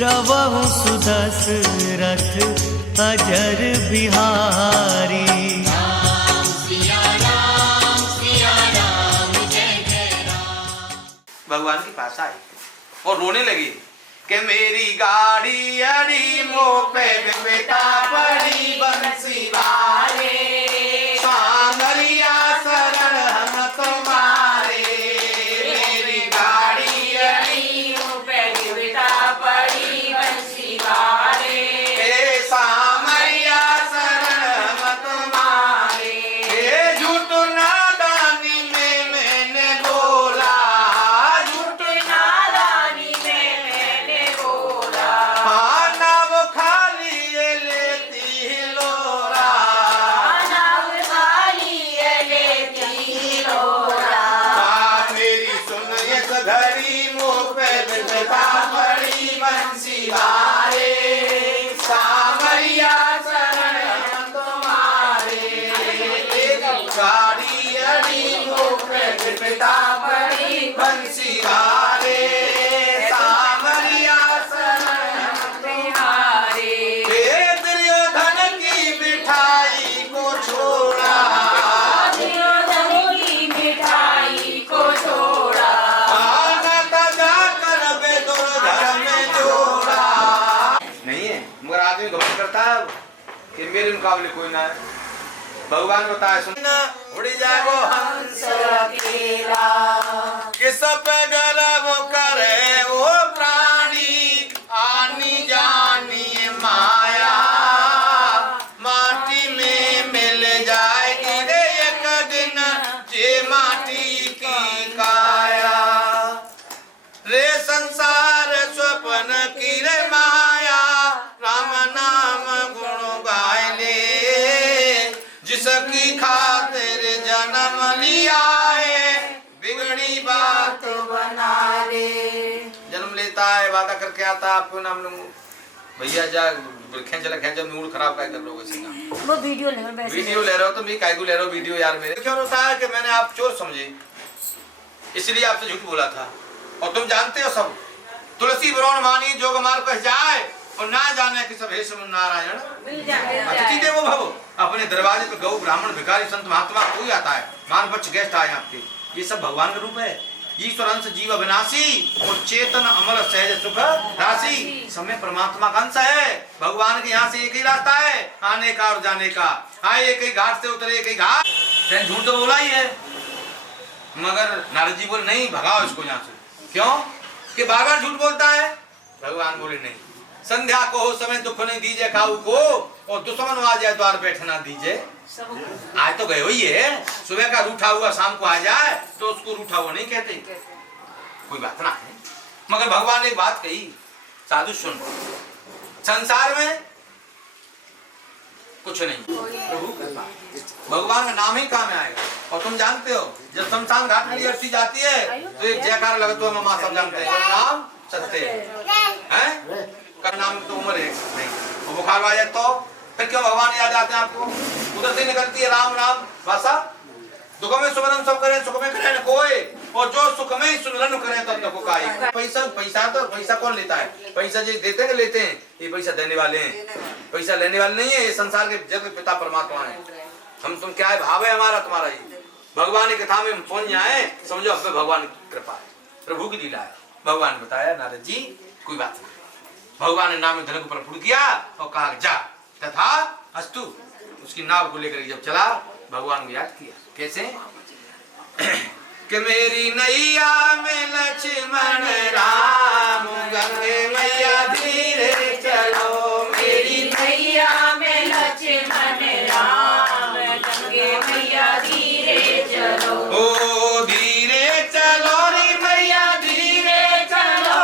द्रवहु सुदशरथ अजर बिहारी। भगवान के पास आई और रोने लगी कि मेरी गाड़ी अड़ी मुँह पे बेटा पड़ी बंसी वाले, सांवरिया शरण हम तुम्हारे। मेरी गाड़ी अड़ी मुँह पे बेटा पड़ी बंसी वाले, सांवरिया शरण हम तुम्हारे। झूठ नादानी में मैंने बोला, घड़ी मुँह पे बेटा पड़ी बंसी वाले, सांवरिया शरण हम तुम्हारे। गाड़ी अड़ी मुँह पे बेटा पड़ी बंसी वाले, सांवरिया शरण हम तुम्हारे। दुर्योधन की मिठाई को छोड़ा, करता है कि मेरे मुकाबले कोई ना है। भगवान बताए सुनना, उड़ी जागो हंस अकेला, किस पे गर्व करे वो प्राणी, आनी जानी माया माटी में मिल जाएगी रे एक दिन जे माटी की काया। रे संसार स्वप्न की रे माया, राम नाम गुण गाय ले, जिसकी खातिर जन्म लिया है बिगड़ी बात बना ले। जन्म लेता है वादा करके आता है आपको नाम लूंगा भैया जा खेच मूड खराब कर लोगे सिंगा। वो वीडियो ले रहे हो तो मैं कायगू ले रहा हूँ वीडियो यार। मेरे क्यों होता है कि मैंने आप चोर समझे इसलिए आपसे झूठ बोला था, और तुम जानते हो सब तुलसी ब्रह्म वाणी जोग मार्ग कह जाए और ना जाने कि सब हे नारायण अतिथि देवो भव। अपने दरवाजे पे गौ ब्राह्मण भिखारी संत महात्मा कोई आता है, मान बच्च गेस्ट आए आपके, ये सब भगवान का रूप है। ईश्वर अंश जीव अविनाशी और चेतन अमल सहज सुख राशि, समय परमात्मा का अंश है। भगवान के यहाँ से एक ही रास्ता है आने का और जाने का। आए एक ही घाट से उतरे एक ही घाट। झूठ तो बोला ही है, मगर नारद जी बोले नहीं भगाओ इसको यहाँ से। क्यों कि बागा झूठ बोलता है। भगवान बोले नहीं, संध्या को हो समय दुख नहीं दीजिए काऊ को, और दुश्मन आ जाए द्वार बैठना दीजिए। आज तो गए हुई है, सुबह का रूठा हुआ शाम को आ जाए तो उसको रूठा हुआ नहीं कहते, कोई बात ना है। मगर भगवान ने एक बात कही, साधु सुन, संसार में कुछ नहीं, भगवान का नाम ही काम में आएगा। और तुम जानते हो जब शमशान घाट में अर्थी जाती है तो एक जयकार लगता है, मामा सब जानते हैं नाम सत्य है, का नाम तो उम्र है नहीं, और बुखार आ जाए तो फिर क्यों भगवान याद आते हैं आपको। उधर से निकलती है राम राम भाषा, दुख में सुमरन सब करें सुख में करें कोई, और जो सुख में सुमरन करें तब दुख का आई। पैसा कौन लेता है, पैसा जो देते हैं लेते हैं, ये पैसा देने वाले हैं, पैसा लेने वाले नहीं है। ये संसार के जगत पिता परमात्मा है। हम तुम क्या है भाव है हमारा तुम्हारा, ये भगवान की कथा में हम पहुंच जाए समझो अब भगवान की कृपा है, प्रभु की लीला है। भगवान ने बताया नारद जी कोई बात नहीं। भगवान ने नाम धन को प्रफुल्ल किया और कहा जा तथा अस्तु। उसकी नाव को लेकर जब चला भगवान को याद किया कैसे कि मेरी नैया में लक्ष्मण राम, गंगे मैया धीरे चलो। मेरी नैया में लक्ष्मण राम, गंगे मैया धीरे चलो। ओ धीरे चलो रे मैया धीरे चलो,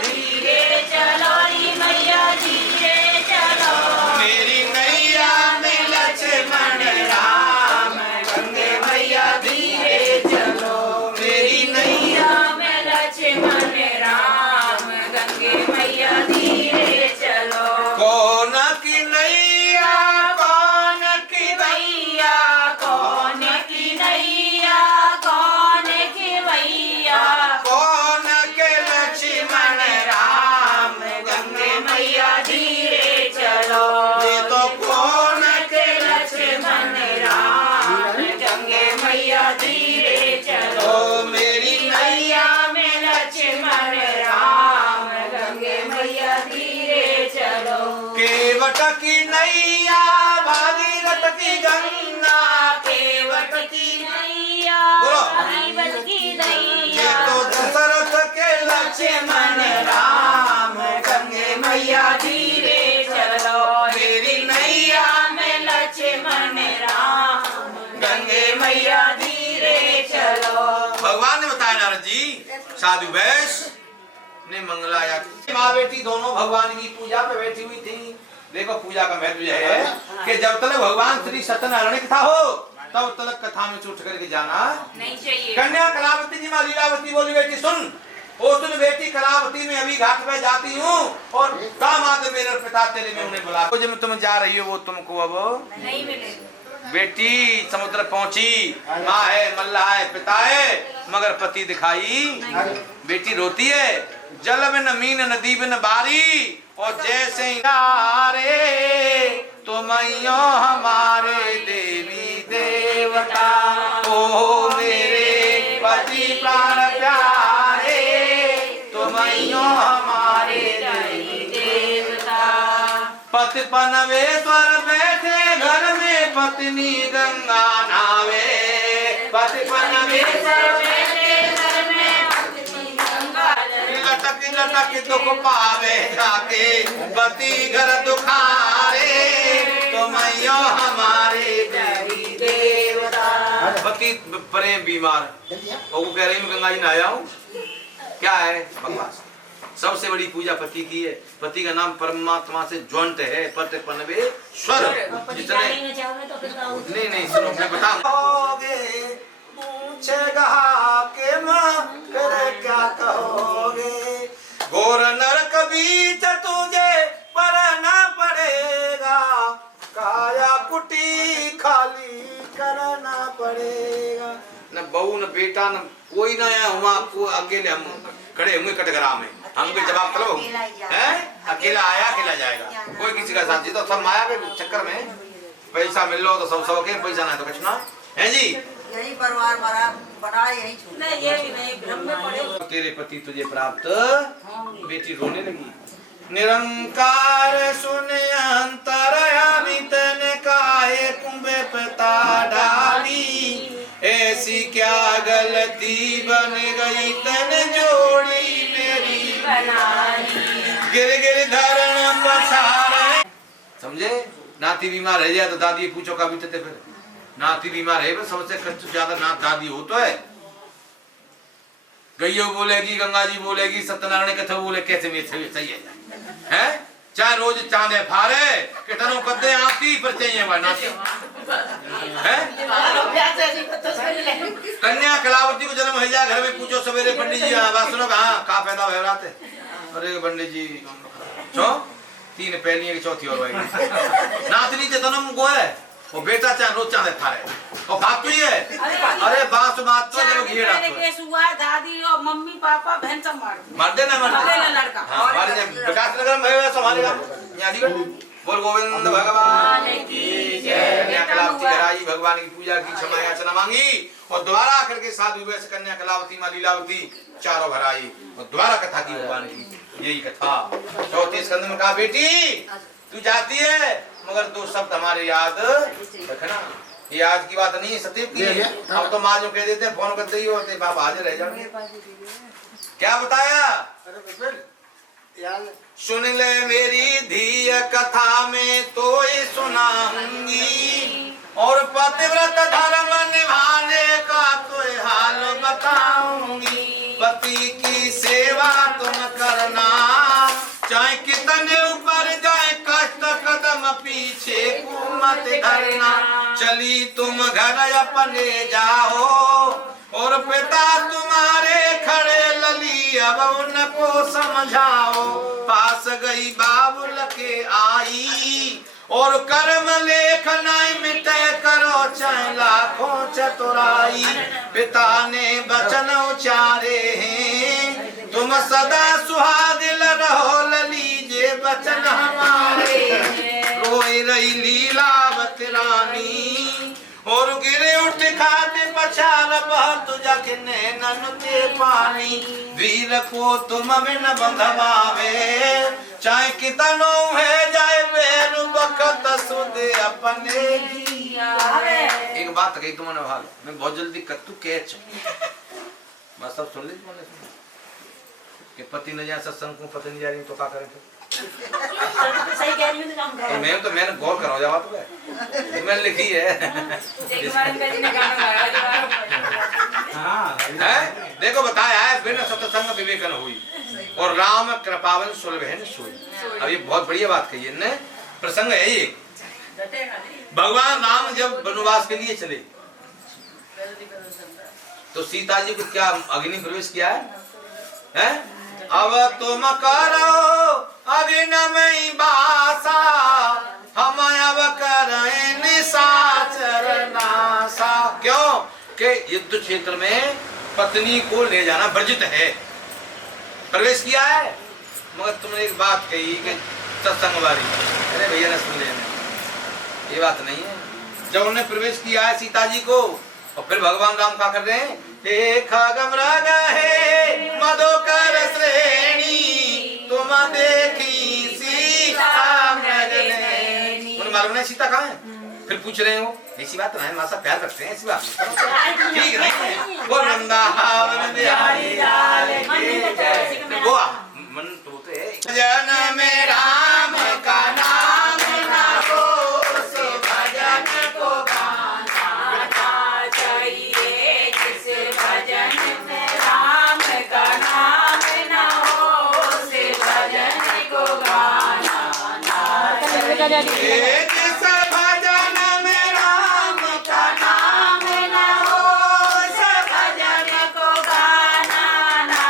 धीरे चलो रे मैया धीरे चलो। मेरी नैया में लक्ष्मण राम, गंगे मैया धीरे चलो। मेरी नैया केवट की नैया भागीरथ की गंगा, केवट की नैया बोलो। भागीरथ की नैया, ये तो दशरथ के लक्ष्मण राम, गंगे मैया धीरे चलो, मेरी नैया में लक्ष्मण राम, गंगे मैया धीरे चलो। भगवान ने बताया नारद जी, साधु वैश्य ने मंगलाया। माँ बेटी दोनों भगवान की पूजा पे बैठी हुई थी। देखो पूजा का महत्व यह है कि जब तक भगवान श्री सत्यनारायण कथा हो तब तक कथा में उठ करके जाना नहीं चाहिए। कन्या कलावती जी माँ लीलावती बोली, बेटी सुन, ओ सुन बेटी, कलावती में अभी घाट पे जाती हूँ और दामाद मेरे पिता तेरे में उन्हें बुला, जब तुम जा रही हो वो तुमको अब नहीं मिलेगा। बेटी समुद्र पहुंची, माँ है, मल्लाह है, पिता है, मगर पति दिखाई। बेटी रोती है, जल बिन मीन नदी बिन बारी, और जैसे रे तुम हमारे देवी देवता, ओ मेरे पति प्राण प्यारे, तुम हमारे देवी देवता। पति पनवेश्वर बैठे घर में, पत्नी गंगा नावे, पति पनवेश्वर बैठे घर में, पत्नी गंगा लटक लटक दुख पावे जाके, पति घर दुखारे, तुम हमारे देवी देवता। पति प्रेम बीमार, और वो कह रही मैं गंगा जी नहाया हूँ, क्या है बकवास। सबसे बड़ी पूजा पति की है। पति का नाम परमात्मा से ज्वाइंट है, पति परमेश्वर। जितने नहीं सुनो मैं बताऊंगे, पूछेगा के मां करे क्या कहोगे, घोर नरक बीच तुझे परना पड़ेगा, काया कुटी खाली करना पड़ेगा। न बहू न बेटा न कोई ना है, हम आपको अकेले हम खड़े हुए कटघरा में, हमको जवाब करो है, अकेला आया अकेला जाएगा, कोई किसी का साथ। तो सब माया के चक्कर में पैसा मिल लो तो सब सबके, पैसा ना तो कुछ ना है जी। यही परिवार बड़ा यही नहीं भ्रम में पड़े। तेरे पति तुझे प्राप्त। बेटी रोने लगी। निरंकार सुन अंतरयामी तन काहे कुंभे पता डाली, ऐसी क्या गलती बन गई तन जोड़ी मेरी बनाई, गिर गिर धरण पछाड़। समझे, नाती बीमार रह जाए तो दादी पूछो का बीतते, फिर नाती बीमार है सबसे कष्ट ज्यादा ना दादी हो तो है। गैयो बोलेगी, गंगा जी बोलेगी, सत्यनारायण कथा बोले, कैसे में सही है चाहे रोज चांदे फारे कितनों कदे आती पर चाहिए वह नाती है। कन्या कलावती को जन्म है जा, घर में पूछो सवेरे पंडित जी बात सुनो कहाँ पैदा हुए रात। अरे पंडित जी छो तीन पहली है चौथी और भाई नातनी के जन्म को है, वो बेटा चाहे रोज चांदे फारे और खाती है। अरे बात बात तो जब घेरा दादी और मम्मी पापा बहन सब मार देना लड़का हमारे विकास नगर में है संभालेगा बोल गोविंद भगवान की जय। कलावती कराई, भगवान की पूजा की, क्षमा याचना मांगी और दोबारा करके साधु वैश्य कन्या कलावती माँ लीलावती चारों घर आई और दोबारा कथा की भगवान की। यही कथा 34 स्कंद में कहा, बेटी तू जाती है मगर दो शब्द हमारे याद रखना। ये आज की बात नहीं है, सतीब की है। अब तो माँ जो कह देते हैं फोन करते ही होते बाप हाजिर रह जाओगे। क्या बताया? सुन ले मेरी धी कथा में तो ये सुनाऊंगी और पतिव्रत धर्म निभाने का तो हाल बताऊंगी। पति की सेवा तुम करना चाहे कितने ऊपर जाए कष्ट कदम पीछे को मत धरना। चली तुम घर अपने जाओ और पिता तुम्हारे खड़े लली अब उनको समझाओ। पास गई बाबुल के आई और कर्म लेख नहीं मिटे करो चाहे लाखों चतुराई। पिता ने वचन उचारे हैं तुम सदा सुहागिन रहो ललीजे वचन हमारे। रोई रही लीलावती रानी और गिरे उठ खाते पछाड़ बहुत जाके नैनन के पानी। वीर को तुम में न बंधवावे चाहे कितनो है जाए बेरु बखत सुध अपने एक बात कही तुमने भाग मैं बहुत जल्दी कत्तू कैच मैं सब सुन ली तुमने सुन कि पति न जाए सत्संग को पति नहीं जा रही तो क्या करें सही कह रही हूँ तो मैंने गौर करो जब तो मैंने लिखी है देखो बताया है बिन सत्संग विवेक न हुई और राम कृपावन सुलभन सोई। अब ये बहुत बढ़िया बात कही है प्रसंग है ये भगवान राम जब वनवास के लिए चले तो सीता जी को क्या अग्नि प्रवेश किया है? अब तुम करो अग्निमय बासा हम अब करें निशाचर नासा। क्यों कि युद्ध क्षेत्र में पत्नी को ले जाना वर्जित है। प्रवेश किया है मगर तुमने एक बात कही कि सत्संग वाली, अरे भैया ने सुन लेना ये बात नहीं है। जब उन्होंने प्रवेश किया है सीता जी को और फिर भगवान राम क्या कर रहे हैं? खगमृग है मधुकर श्रेणी तुम देखी सीता मृग नैनी। उन्हें मालूम नहीं सीता कहाँ है? फिर पूछ रहे हो ऐसी बात नहीं, मासा प्यार रखते हैं ऐसी बात ठीक नहीं। वो वृंदावन बिहारी लाल की जय। वो मन तोते जन में राम का नाम ना हो सो भजन को गाना चाहिए। जिस भजन में राम का नाम ना हो से भजन को गाना चाहिए। जिस भजन में राम का नाम ना हो से भजन को गाना ना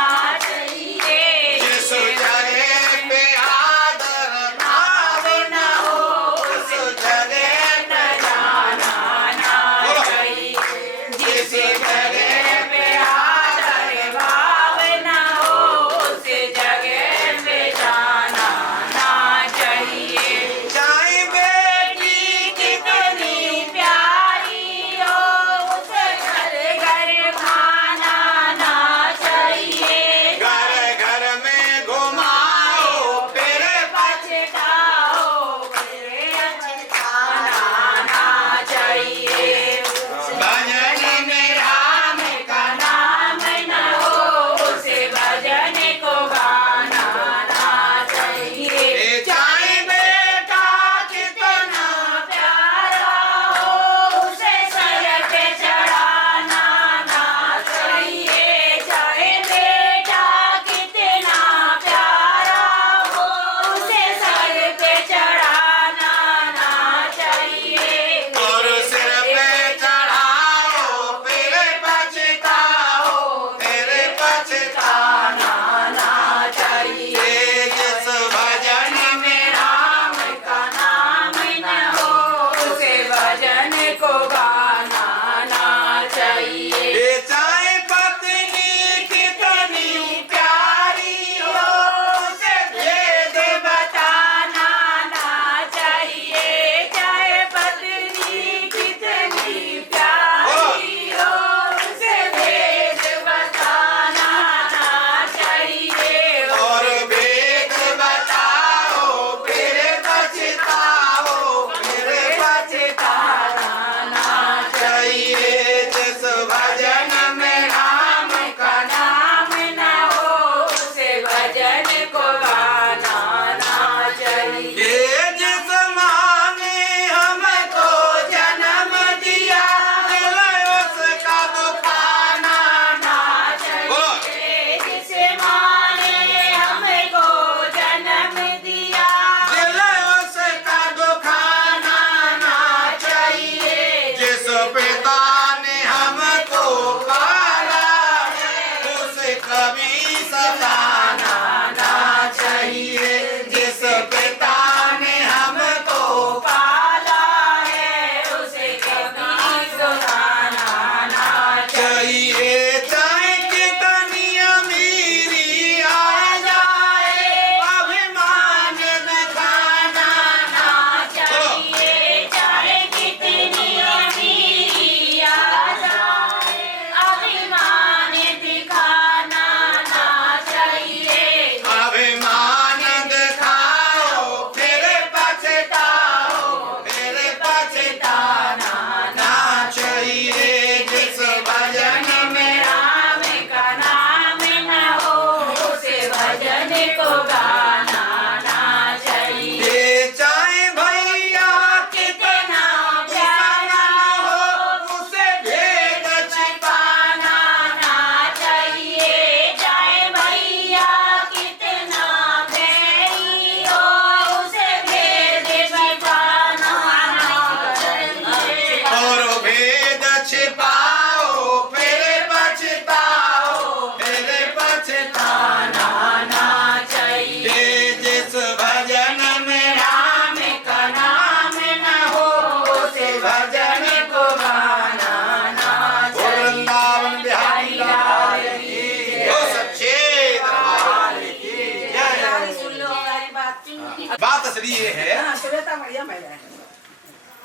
चाहिए। जिस जगह पे आदर भाव ना हो उस जगह पे जाना ना चाहिए। जिस जगह पे आदर भाव ना हो उस जगह पे जाना ना चाहिए। चाहे बेटा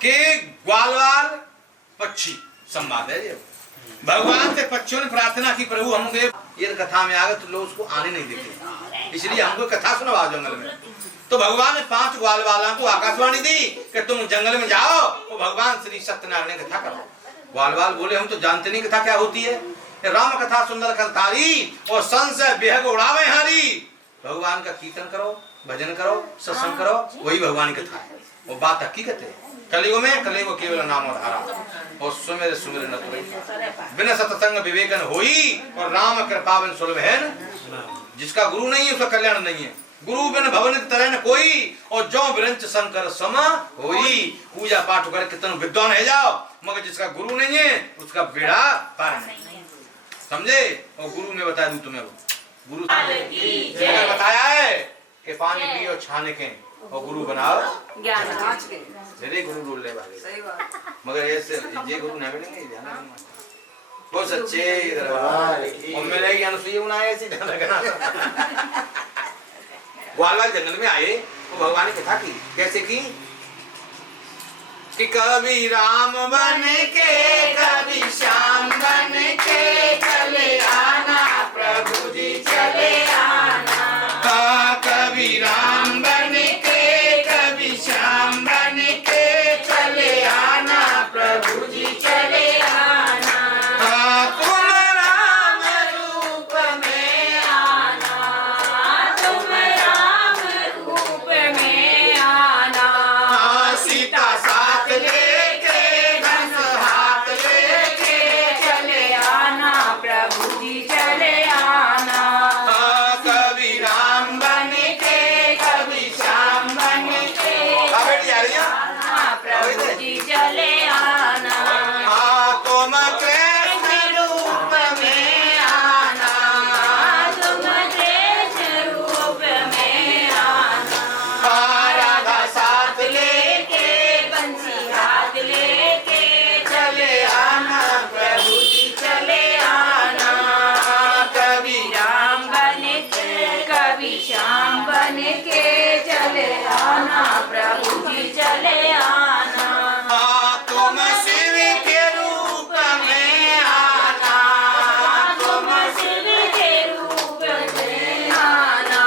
कि ग्वालवाल पक्षी संवाद है ये। भगवान से पक्षियों ने प्रार्थना की, प्रभु हमको ये कथा में आ गए तो लोग उसको आने नहीं देते, इसलिए हमको कथा सुनवा जंगल में। तो भगवान ने 5 ग्वालवालों को आकाशवाणी दी कि तुम जंगल में जाओ और भगवान श्री सत्यनारायण ने कथा करो। ग्वालवाल बोले हम तो जानते नहीं कथा क्या होती है, राम कथा सुंदर करतारी और संशय बेहग उड़ावे हारी। भगवान का कीर्तन करो, भजन करो, सत्संग करो, वही भगवान की कथा है। वो बात हकीकत है। कलियुग में कलियुग केवल नाम और धारा और सुमेर सुमेर न तुरे, बिना सत्संग विवेकन होई और राम कृपा बिन सुलभ है। जिसका गुरु नहीं है उसका कल्याण नहीं है। गुरु बिन भवन तरह न कोई और जो विरंच शंकर सम होई। पूजा पाठ कर कितने विद्वान है जाओ, मगर जिसका गुरु नहीं है उसका बेड़ा पार नहीं। समझे? और गुरु ने बताया दूं तुम्हें, गुरु ने बताया है कि पानी पियो छाने के और गुरु बनाओ ज्ञान। मेरे गुरु बोल ले वाले, सही बात। मगर ऐसे ये गुरु नहीं मिलेंगे, ध्यान रखना। वो सच्चे और मेरे ज्ञान सुई बनाए ऐसे ध्यान रखना। ग्वालवाल जंगल में आए तो भगवान ने कथा की, कैसे की कि कभी राम बन के कभी श्याम बन के चले आना प्रभु जी चले आना। कभी राम बन के कभी श्याम बन के चले आना प्रभु जी चले आना। तुम राम रूप में आना, तुम राम रूप में आना। सीता साथ लेके धनुष हाथ लेके चले आना प्रभु जी चले आना। कभी राम बन के कभी श्याम बन के बेटी आ रही है प्रभु जी चले आना। तुम कृष्ण रूप में आना, तुम कृष्ण रूप में आना। राधा साथ लेके बंसी हाथ लेके चले आना प्रभु जी चले आना। कभी राम बन के कभी श्याम बन के चले आना प्रभु जी चले आना। तुम शिव के रूप में आना, तुम शिव के रूप में आना।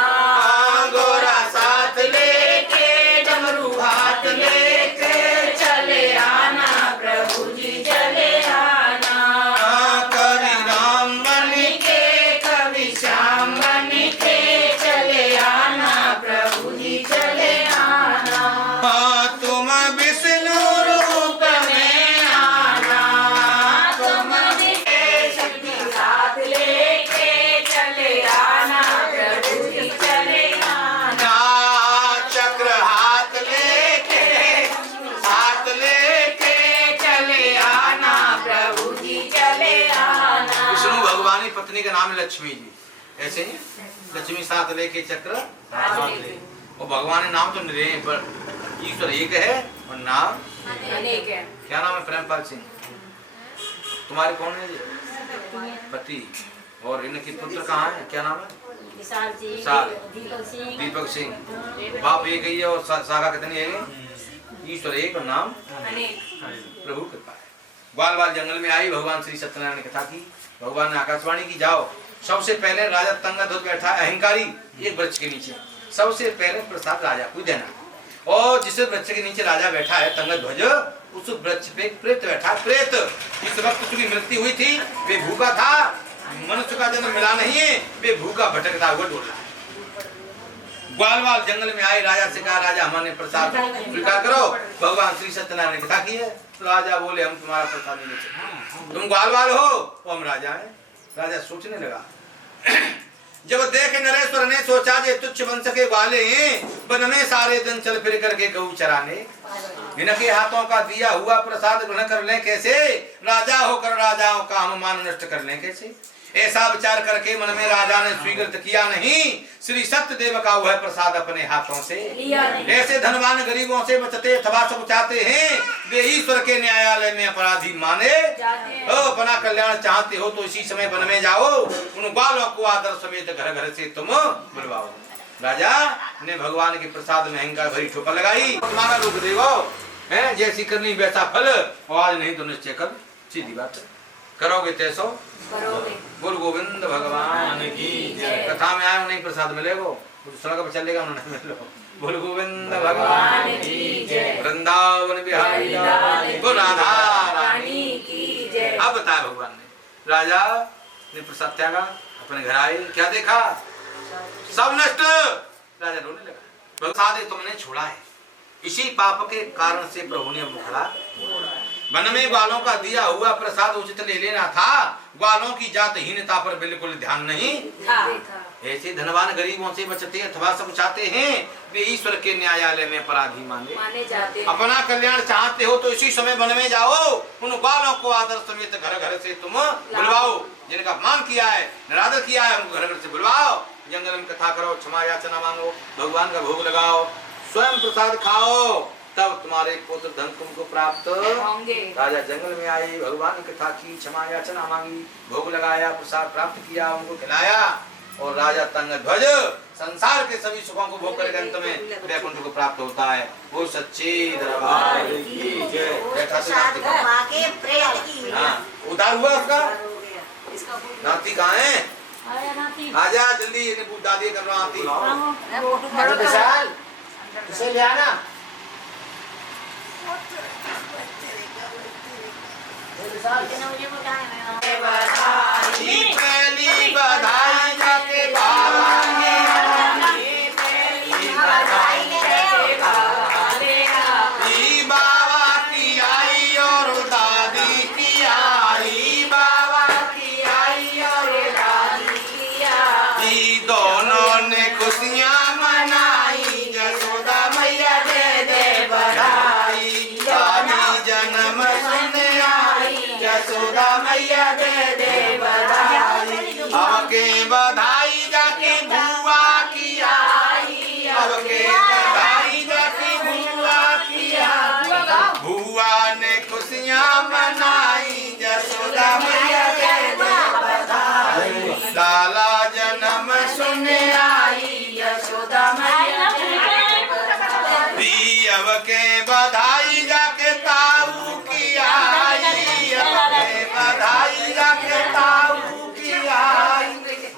गोरा साथ लेके डमरू हाथ लेके चले आना प्रभु जी चले आना। कभी राम बन के कभी श्याम बन के चले आना प्रभु जी चले आना। तुम विष्णु रूप में आना, तुम शक्ति हाथ लेके चले आना प्रभु जी चले आना। चक्र हाथ लेके चले आना प्रभु जी चले आना। विष्णु भगवान की पत्नी का नाम है लक्ष्मी जी, ऐसे ही लक्ष्मी साथ लेके चक्र और भगवान ने नाम तो निरे पर ईश्वर एक है और नाम अनेक है। क्या नाम है? प्रेमपाल सिंह। तुम्हारे कौन है जी? पति। और इनके पुत्र कहाँ है? क्या नाम है? विशाल जी, विशाल। दीपक सिंह, दीपक सिंह। बाप एक ही है और शाखा कितनी है? ईश्वर एक और नाम अनेक। प्रभु कृपा है। ग्वालवाल जंगल में आई, भगवान श्री सत्यनारायण ने कथा की। भगवान ने आकाशवाणी की, जाओ सबसे पहले राजा तंगध्वज बैठा है अहंकारी एक वृक्ष के नीचे, सबसे पहले प्रसाद राजा को देना। और जिस वृक्ष के नीचे राजा बैठा है तंगध्वज, उस वृक्ष पे प्रेत बैठा है। प्रेत इस वक्त उसकी मृत्यु हुई थी, वे भूखा था, मनुष्य का जन्म मिला नहीं है, वे भूखा भटकता हुआ डोल रहा है। ग्वालवाल जंगल में आए, राजा से कहा राजा हमारे प्रसाद स्वीकार करो। भगवान श्री सत्यनारायण ने कथा की है। राजा बोले हम तुम्हारा प्रसाद नहीं ले सकते, तुम ग्वालवाल हो और हम राजा हैं। राजा सोचने लगा, जब देखे नरेश्वर ने सोचा जे तुच्छ वंश के वाले वन में सारे दिन चल फिर करके गऊ चराने, इनके हाथों का दिया हुआ प्रसाद ग्रहण कर ले कैसे, राजा होकर राजाओं का हम मान नष्ट कर ले कैसे। ऐसा विचार करके मन में राजा ने स्वीकृत किया नहीं, श्री सत्य देव का वह प्रसाद अपने हाथों से लिया नहीं। ऐसे धनवान गरीबों से बचते अथवा सुख चाहते हैं, वे ईश्वर के न्यायालय में अपराधी माने हो। अपना कल्याण चाहते हो तो इसी समय वन में जाओ, उन बालों को आदर समेत घर घर से तुम बुलवाओ। राजा ने भगवान के प्रसाद में अहंकार भरी ठोकर लगाई, तुम्हारा रोक देवो है, जैसी करनी वैसा फल, और आज नहीं तो निश्चय कर, सीधी बात है, करोगे तैसो बोल गोविंद भगवान की जय। कथा में आए नहीं प्रसाद मिलेगा, सड़क पर चलेगा उन्होंने मिलो, बोल गोविंद भगवान की जय। वृंदावन बिहारी लाल, बोल राधा रानी की जय। अब बताया भगवान ने, राजा ने प्रसाद त्यागा, अपने घर आए, क्या देखा, सब नष्ट। राजा रोने लगा, प्रसाद तुमने छोड़ा है, इसी पाप के कारण से प्रभु ने मुखड़ा। वन में ग्वालों का दिया हुआ प्रसाद उचित ले लेना था, ग्वालों की जातहीनता पर बिल्कुल ध्यान नहीं था। ऐसे धनवान गरीबों से बचते अथवा सब चाहते हैं, वे ईश्वर के न्यायालय में अपराधी माने जाते हैं। अपना कल्याण चाहते हो तो इसी समय वन में जाओ, उन ग्वालों को आदर समेत घर घर से तुम बुलवाओ, जिनका अपमान किया है, निरादर किया है, उनको घर घर से बुलवाओ, जंगल में कथा करो, क्षमा याचना मांगो, भगवान का भोग लगाओ, स्वयं प्रसाद खाओ, तब तुम्हारे पुत्र धन तुमको प्राप्त होंगे। राजा जंगल में आए, भगवान की कथा की, क्षमा याचना मांगी, भोग लगाया, प्रसाद प्राप्त किया, उनको खिलाया, और राजा तंग ध्वज संसार के सभी सुखों को भोग करके अंत में वैकुंठ को प्राप्त होता है। वो सच्चे दरबार की जय। उधार हुआ उसका, नाती कहाँ है, आजा जल्दी, दादी कर रहा आती, इसे ले आना। पहली बधाई जाके बाबा ने, बाबा की आई और दादी की आई, बाबा की आई और दादी की आई, दोनों ने खुशियाँ मनाई, यशोदा मैया दे दे बधाई, दादी जन्म सुने आई, यशोदा मैया दे दे बधाई। अब के बधाई जाके बुआ की आई, अब के बधाई जाके बुआ की आई, बुआ ने खुशियाँ मनाई, यशोदा मैया दे दे बधाई, लाला जन्म सुने आई, यशोदा मैया दे दे बधाई। अब के बधाई जाके ताऊ की आई, अब के बधाई जाके ताऊ की आई,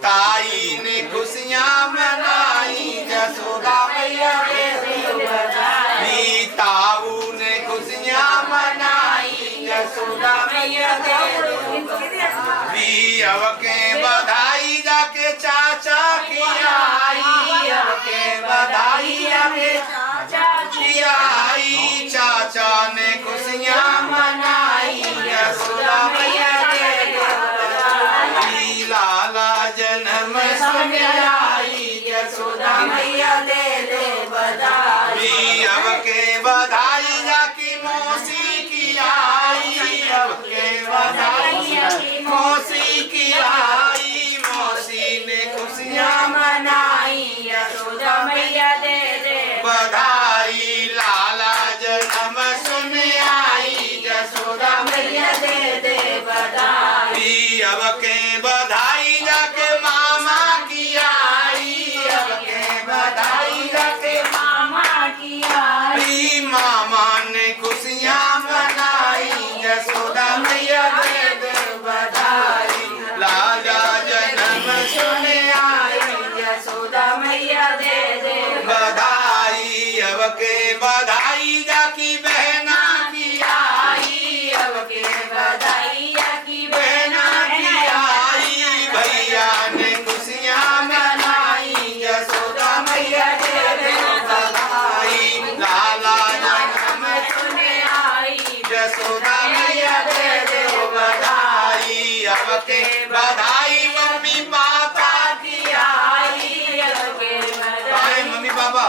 ताई ने खुशियाँ मनाई, यशोदा मैया दे दे बधाई, ताऊ ने खुशियाँ मनाई, यशोदा मैया दे दे बधाई। अब के बधाई जाके चाचा की आई, अब के बधाई जाके चाचा की आई, चाचा ने खुशियाँ मनाई, यशोदा मैया दे दे बधाई, लाला जन्म सुने आई, यशोदा मैया दे दे बधाई। अब के बधाई जाकी मौसी की आई, अब के बधाई जाकी मौसी की आई, मौसी ने खुशियाँ मनाई, यशोदा मैया दे दे बधाई, लाला जन्म सुने आई, यशोदा मैया दे दे बधाई। अब के बधाई जाके मामा की आई, अब के बधाई जाके मामा की आई, मामा ने खुशियाँ मनाई, यशोदा मैया दे दे बधाई, लाला जन्म सुने आई, यशोदा मैया दे दे बधाई। अब के बधाई जाकी बहना की आई, अब के बधाई जाकी बहना की आई, भैया ने खुशियाँ मनाई, यशोदा मैया दे दे बधाई, लाला जन्म सुने आई, यशोदा मैया दे दे बधाई। अब के बधाई मम्मी पापा की आई, अब के बधाई मम्मी पापा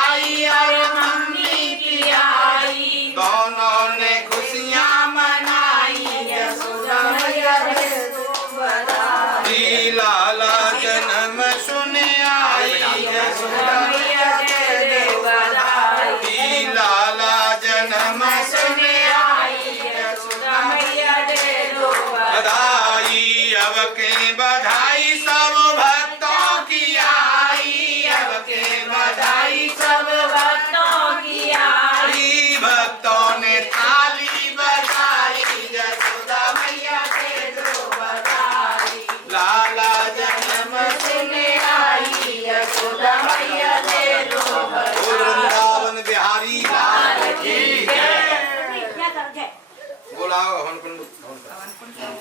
आई और मम्मी की आई, दोनों ने खुशियाँ मनाई, यशोदा मैया दे दे बधाई, लाला जन्म सुने आई, यशोदा मैया दे दे बधाई, लाला जन्म सुने आई, यशोदा मैया दे दो बधाई। अब के बधाई सब भक्तों की आई, अब के बधाई सब भक्तों की आई, भक्त लाओ हवन कुंड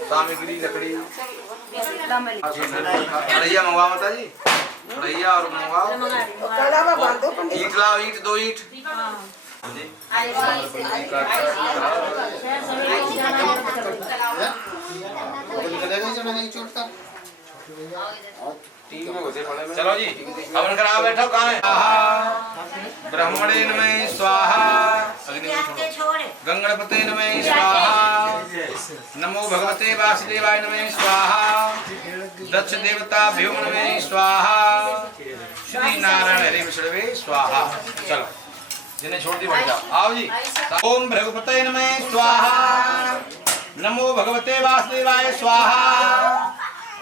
सामग्री लकड़ी कढ़ैया मंगवाओ माता जी, कढ़ैया और मंगवाओ ईंट लाओ, ईंट 2 ईंट चलो जी हवन करा बैठो। कहाँ है? ब्रह्मणे नमः स्वाहा, गंगणपते नमः स्वाहा, नमो भगवते वासुदेवाय नमः स्वाहा, दक्ष देवताभ्यो नमः स्वाहा, श्री नारायण हरे विष्णवे स्वाहा। चलो जिन्हें छोड़ दी बढ़ जाओ, आओ जी। ओम भगवते नमः स्वाहा, नमो भगवते वासुदेवाय स्वाहा,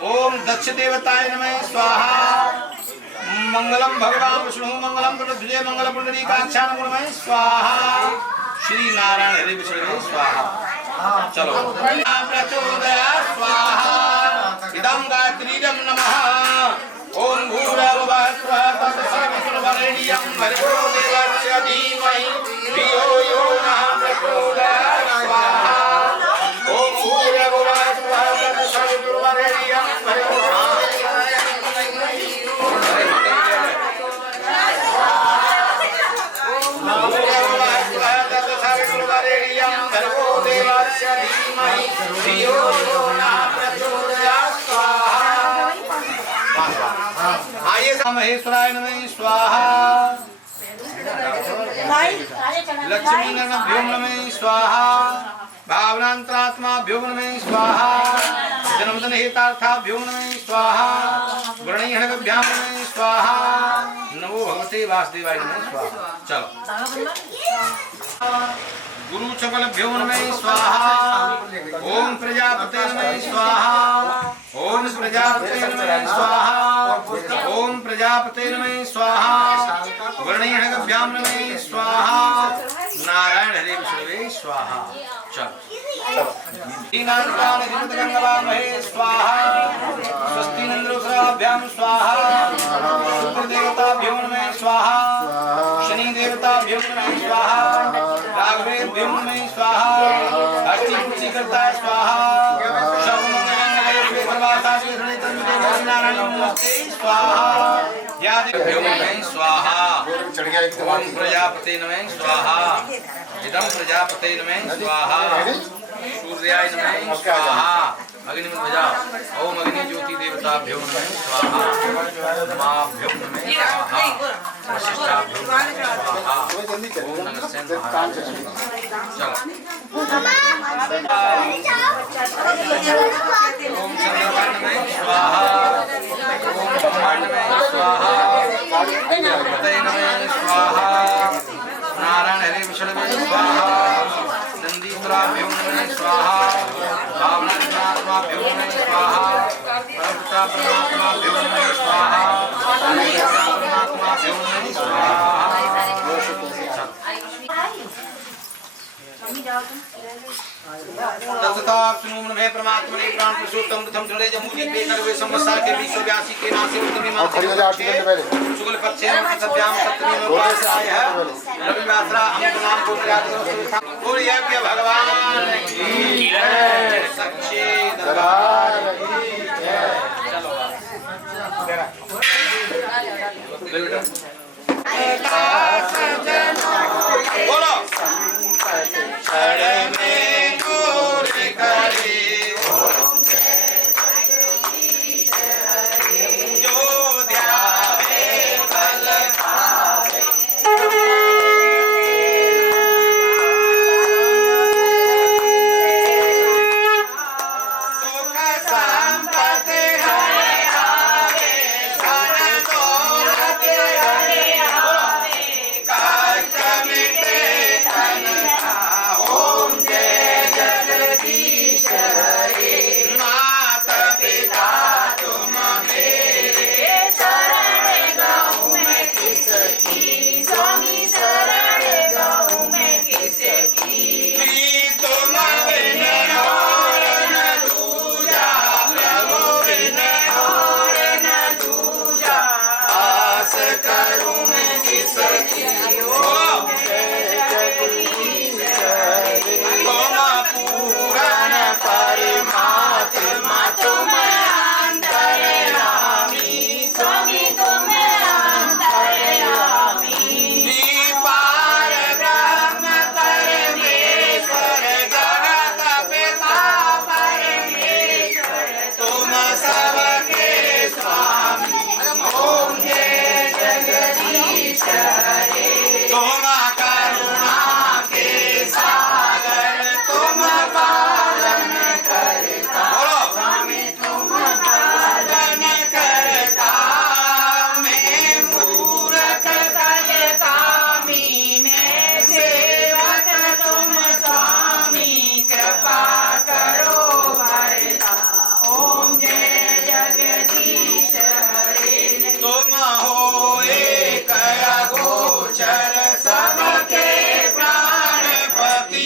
ओम दक्ष देवताय नमः स्वाहा, मंगलम भगवान विष्णु मंगलम प्रभुजय मंगल पुंडरीकाक्षाय नमः स्वाहा, श्री नारायण हरे विष्णवे स्वाहा। चलो प्रचोदयात् स्वाहा, इदं गायत्रीदं नमः, ओम भूर्भुवः स्वः तत्सवितुर्वरेण्यं भर्गो देवस्य धीमहि धियो यो नः प्रचोदयात् स्वाहा, ओम भूर्भुवः स्वः तत्सवितुर्वरेण्यं भर्गो देवस्य धीमहि धियो यो नः प्रचोदयात् स्वाहा। आइए महेश्वराय नमः स्वाहा, लक्ष्मी नभ्यो नमः स्वाहा, भावनांतरात्माभ्यो नमः स्वाहा, जन्मदिन हेतार्थाभ्यो नमः स्वाहा, वृणीहणभ्यां नमः स्वाहा, नमो भगवते वासुदेवाय नमः स्वाहा। चलो गुरु चकलभ्यो नमः स्वाहा, ओम प्रजापते नमः स्वाहा, ओम प्रजापते नमः स्वाहा, ओम प्रजापते नमः स्वाहा, वर्णीहणभ्यां नमः स्वाहा, नारायण हरे विष्णवे स्वाहा। चलो दीनांतान गंगवामहे स्वाहा, स्वस्ति नंदोसराभ्यां स्वाहा, शुक्र देवताभ्यो नमः स्वाहा, शनि देवताभ्यो नमः स्वाहा, राघवेभ्यो नमः स्वाहा, अष्टि करताय स्वाहा, नारायण नमस्ते स्वाहा, यादेभ्यो नमः स्वाहा, ओम प्रजापते नमः स्वाहा, इदं प्रजापते नमः स्वाहा, सूर्याय नमः स्वाहा, अग्नि में बजाओ, ओम अग्नि ज्योति देवताभ्यो नमः स्वाहा, माभ्यो नमः स्वाहा, वशिष्ठाभ्यो नमः स्वाहा, ओम नमस्ते महाराज। चलो ओम चंद्रमा नमः स्वाहा, ओम ब्रह्मांड नमः स्वाहा, गणपतये नमः स्वाहा, नारायण हरे विष्णवे स्वाहा, नंदीश्वराभ्यो नमः स्वाहा, भावनात्माभ्यो नमः स्वाहा, परमात्माभ्यो नमः स्वाहा, परमात्माभ्यो नमः स्वाहा। तत्ताप्नुम नमः परमात्मने प्राण पुरुषोत्तम प्रथम जड़े जमुनी पे करवे संवत्सर के 282 के नासे उत्तमी मास शुक्ल पक्षे में सत्याम सप्तमी में वास आए हैं रविवासरा हम तमाम को प्रयास करो और यज्ञ भगवान की जय, सच्चे दरबार की जय। चलो बोलो शरण में दूर करे जो ध्यावे फल पावे, सुख संपत्ति हरे आवे, धन दौलत हरे आवे, कष्ट मिटे तन का, ओम जय जगदीश हरे। माता पिता तुम मेरे, शरण गाऊं मैं किसकी, स्वामी शरण गाऊं मैं किसकी, तुम बिन और न दूजा, प्रभु बिन और न दूजा, आस करूं मैं जिसकी, ओम जय जगदीश हरे। तुम तुम हो एक अगोचर सबके प्राणपति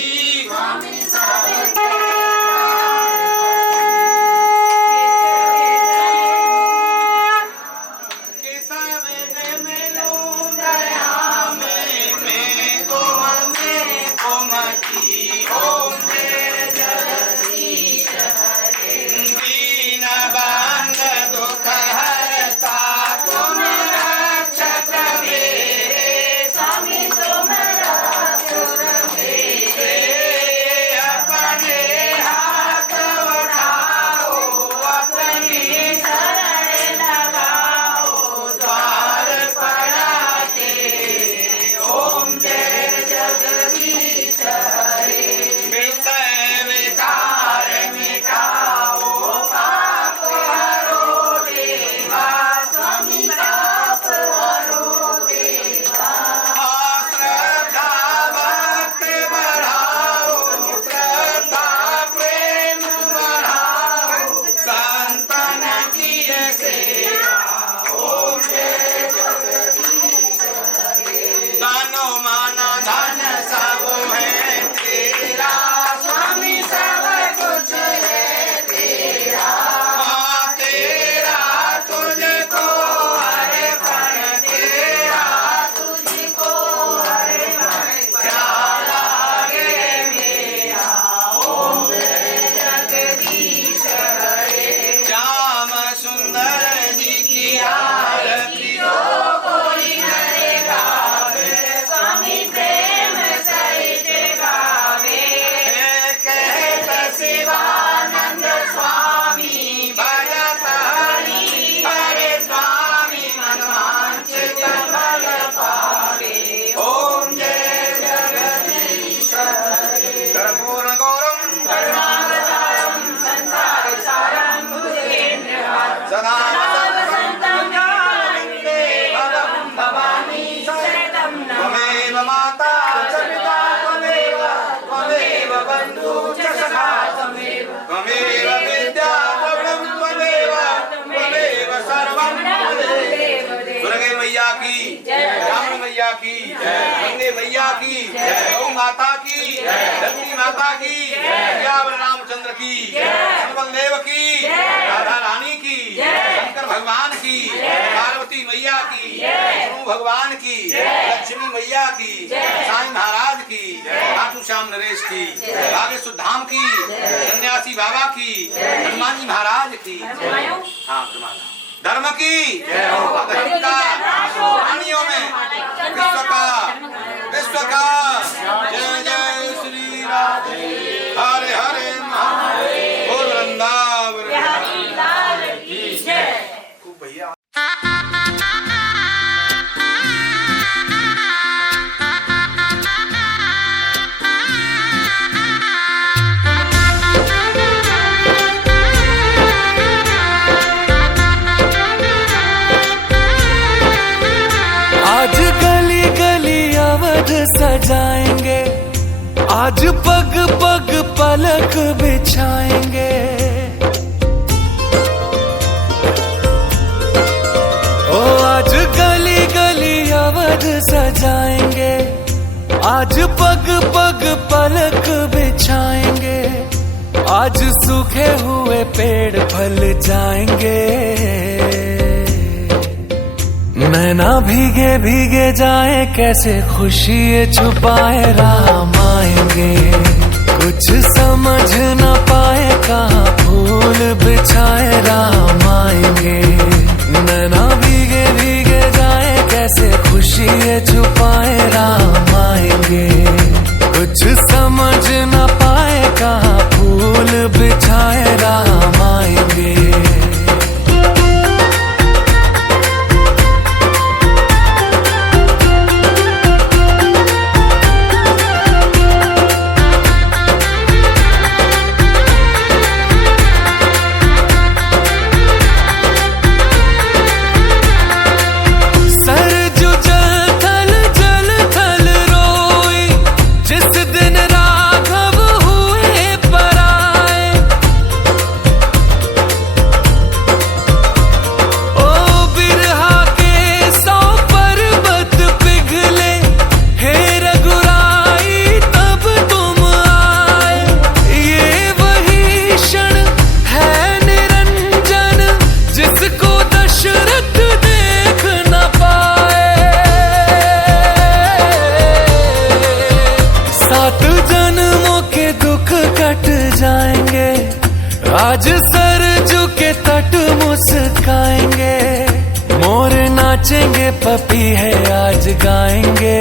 की गंगे मैया की, गौ माता की, लक्ष्मी माता की, सियावर रामचंद्र की, बलदेव की, राधा रानी की, शंकर भगवान की, पार्वती मैया की, विष्णु भगवान की, लक्ष्मी मैया की, साईं महाराज की, खाटू श्याम नरेश की, बागेश्वर धाम की, सन्यासी बाबा की, हनुमान जी महाराज की, हाँ धर्म की, प्राणियों में विश्व का जय जय श्री राधे हरे हरे महादेव बोल वृंदावन बिहारी लाल की जय। भैया आज गली गली अवध सजाएंगे, आज पग पग पलक बिछाएंगे, ओ आज गली गली अवध सजाएंगे, आज पग पग पलक बिछाएंगे, आज सूखे हुए पेड़ फल जाएंगे, नैना भीगे भीगे जाए कैसे खुशी ये छुपाए राम आएंगे, कुछ समझ न पाए कहाँ फूल बिछाए राम आएंगे, नैना भीगे भीगे जाए कैसे खुशी ये छुपाए राम आएंगे, कुछ समझ न पाए कहाँ फूल बिछाए राम आएंगे। आज सरजू के तट मुस्काएंगे, मोर नाचेंगे, पपी है आज गाएंगे।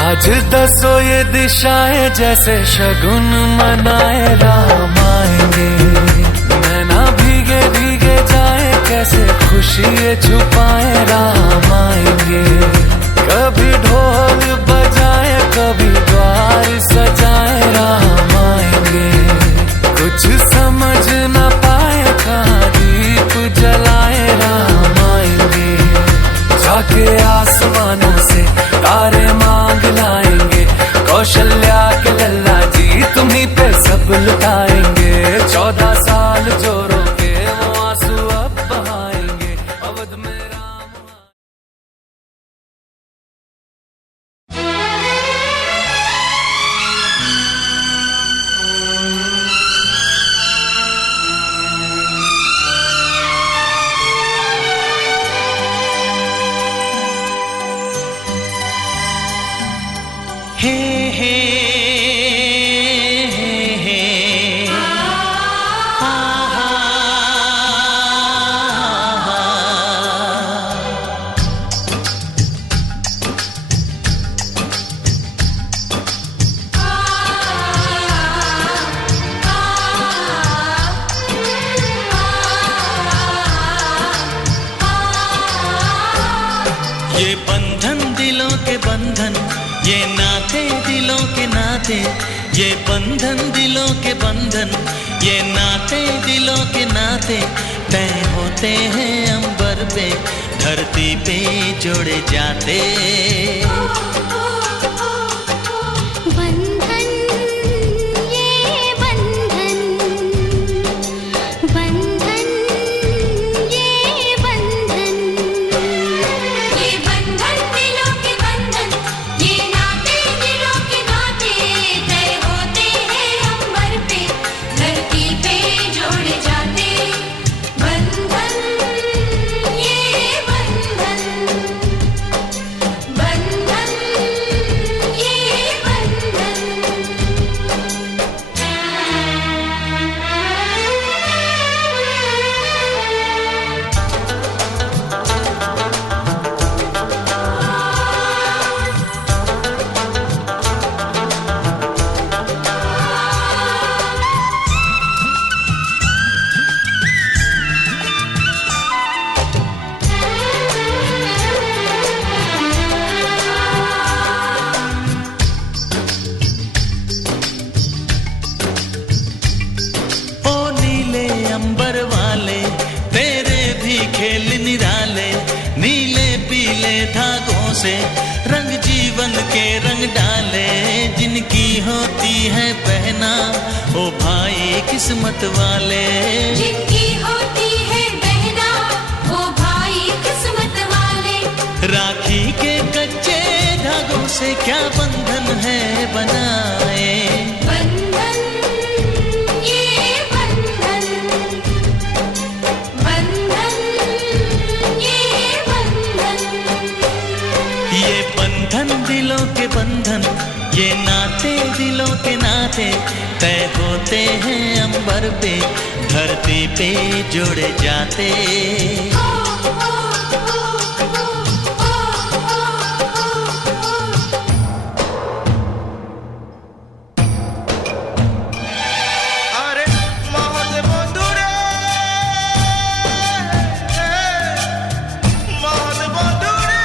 आज दसो ये दिशाएं जैसे शगुन मनाए राम आएंगे। नैना भीगे भीगे जाए कैसे खुशी ये छुपाए राम आएंगे। कभी ढोल बजाए कभी द्वार सजाए राम आएंगे। कुछ समझ न पाए कहाँ दीप जलाए राम आएंगे। जाके आसमानों से तारे मांग लाएंगे, कौशल्या के लल्ला जी तुम्हीं पे सब लुटाएंगे। 14 साल जो रोके वो आंसू अब बहाएंगे, अवध में राम। हे हे हे हा हा ये बंधन दिलों के बंधन, ये नाते दिलों के नाते, ये बंधन दिलों के बंधन, ये नाते दिलों के नाते तय होते हैं अंबर पे, धरती पे जोड़े जाते। बंधन ये बंधन, बंधन ये बंधन, ये बंधन दिलों के बंधन, ये नाते दिलों के नाते तय होते हैं अंबर पे, धरती पे जोड़े जाते। बंधन ये बंधन, बंधन ये बंधन। ओ नीले अंबर वाले तेरे भी खेल निराले, नीले पीले धागों से रंग जीवन के रंग डाले। जिनकी होती है पहना ओ भाई किस्मत वाले, जिनकी होती है बहना वो भाई किस्मत वाले। राखी के कच्चे धागों से क्या बंधन है बनाए। बंधन ये बंधन, बंधन ये बंधन। ये बंधन दिलों के बंधन, ये नाते दिलों के नाते तय होते हैं अंबर पे, धरती पे जोड़े जाते। আরে মহৎ বন্ধুরে, মহৎ বন্ধুরে।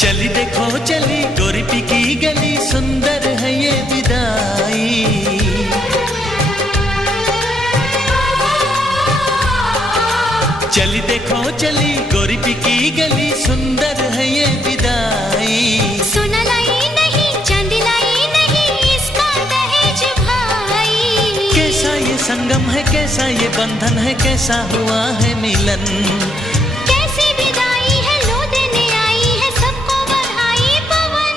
चली देखो चली गोरी पी की गली, सुंदर है ये विदाई। चली देखो चली गोरी पी की गली, सुंदर है ये विदाई। गम है कैसा ये बंधन है कैसा हुआ है मिलन। कैसी विदाई है लो देने आई है सबको बधाई पवन।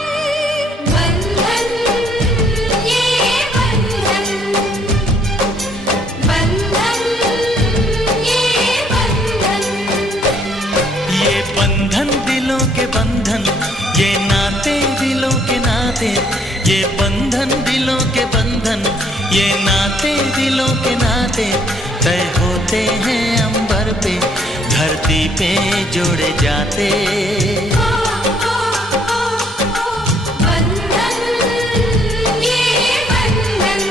बंधन ये बंधन, बंधन ये बंधन। ये बंधन दिलों के बंधन, ये नाते दिलों के नाते, ये बंधन दिलों के बंधन, ये नाते दिलों के नाते तय होते हैं अंबर पे, धरती पे जोड़े जाते। बंधन ये बंधन,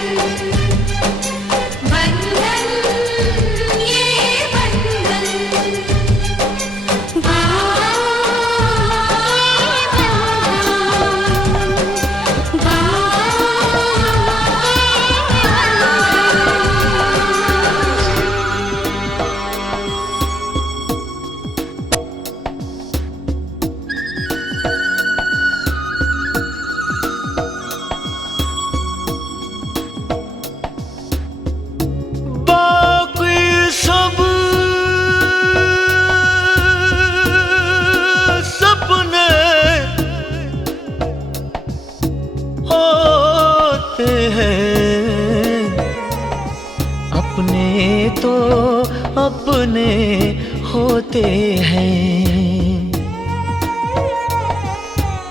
बंधन ये बंधन। बाकी सब सपने होते हैं, अपने तो अपने होते हैं,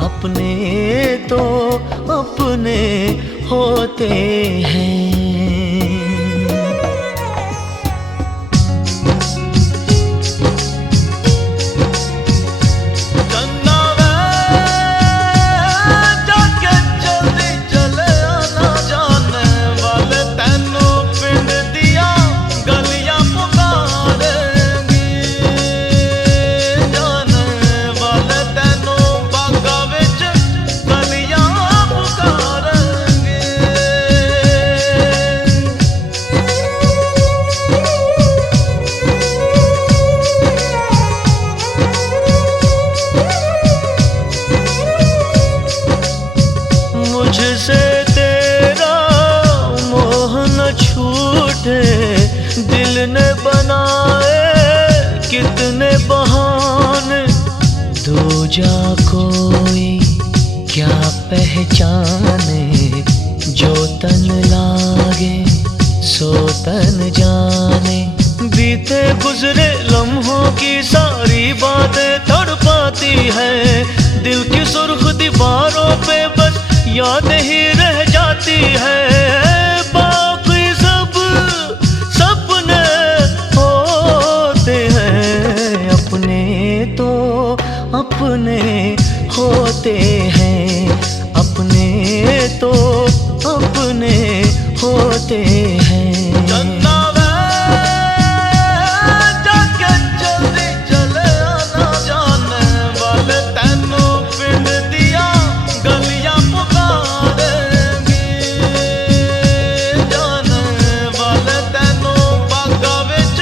अपने तो अपने होते हैं। चन्ना वे जाके जल्दी चले आना, जाने वाले तेनू पिंड दिया गलियां पुकारेंगी, जाने वाले तेनू बागा विच गलियां पुकारेंगी। मुझसे तेरा मोह न छूटे, दिल ने बनाए कितने बहाने, दो जा कोई क्या पहचाने, जो तन लागे सो तन जाने। बीते गुजरे लम्हों की सारी बातें तड़पाती है, दिल की सुर्ख दीवारों पे बस याद ही रह जाती है। बाकी सब सपने होते हैं, अपने तो अपने होते हैं, अपने तो अपने होते हैं। चन्ना वे जाके जल्दी चले आना, जाने वाले तेनू पिंड दिया गलियां पुकारेंगी, जाने वाले तेनू बागा विच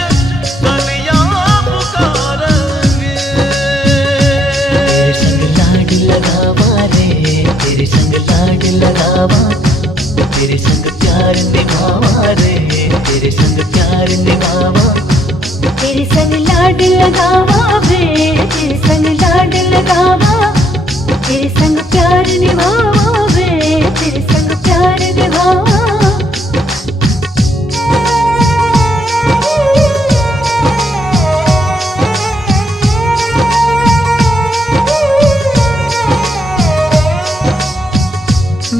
गलियां पुकारेंगी। तेरे संग लाड लगावा रे, तेरे संग लाड लगावा, तेरे संग प्यार निभावा रे, तेरे संग प्यार निभावा। तेरे संग लाड लगावा वे, तेरे संग लाड लगावा, तेरे संग प्यार निभावा वे, तेरे संग प्यार निभावा।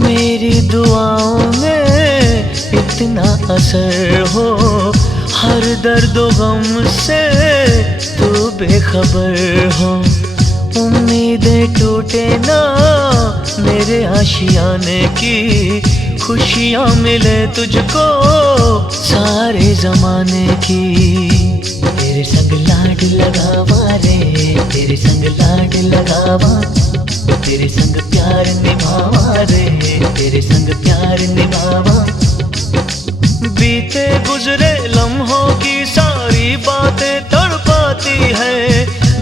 मेरी दुआओं में इतना असर हो, हर दर्द गम से तू बेखबर हो। उम्मीदें टूटे ना मेरे आशियाने की, खुशियाँ मिले तुझको सारे जमाने की। तेरे संग लाड लगावा रे, तेरे संग लाड लगावा, तेरे संग प्यार निभावा रे, तेरे संग प्यार निभावा। बीते गुजरे लम्हों की सारी बातें तड़पाती है,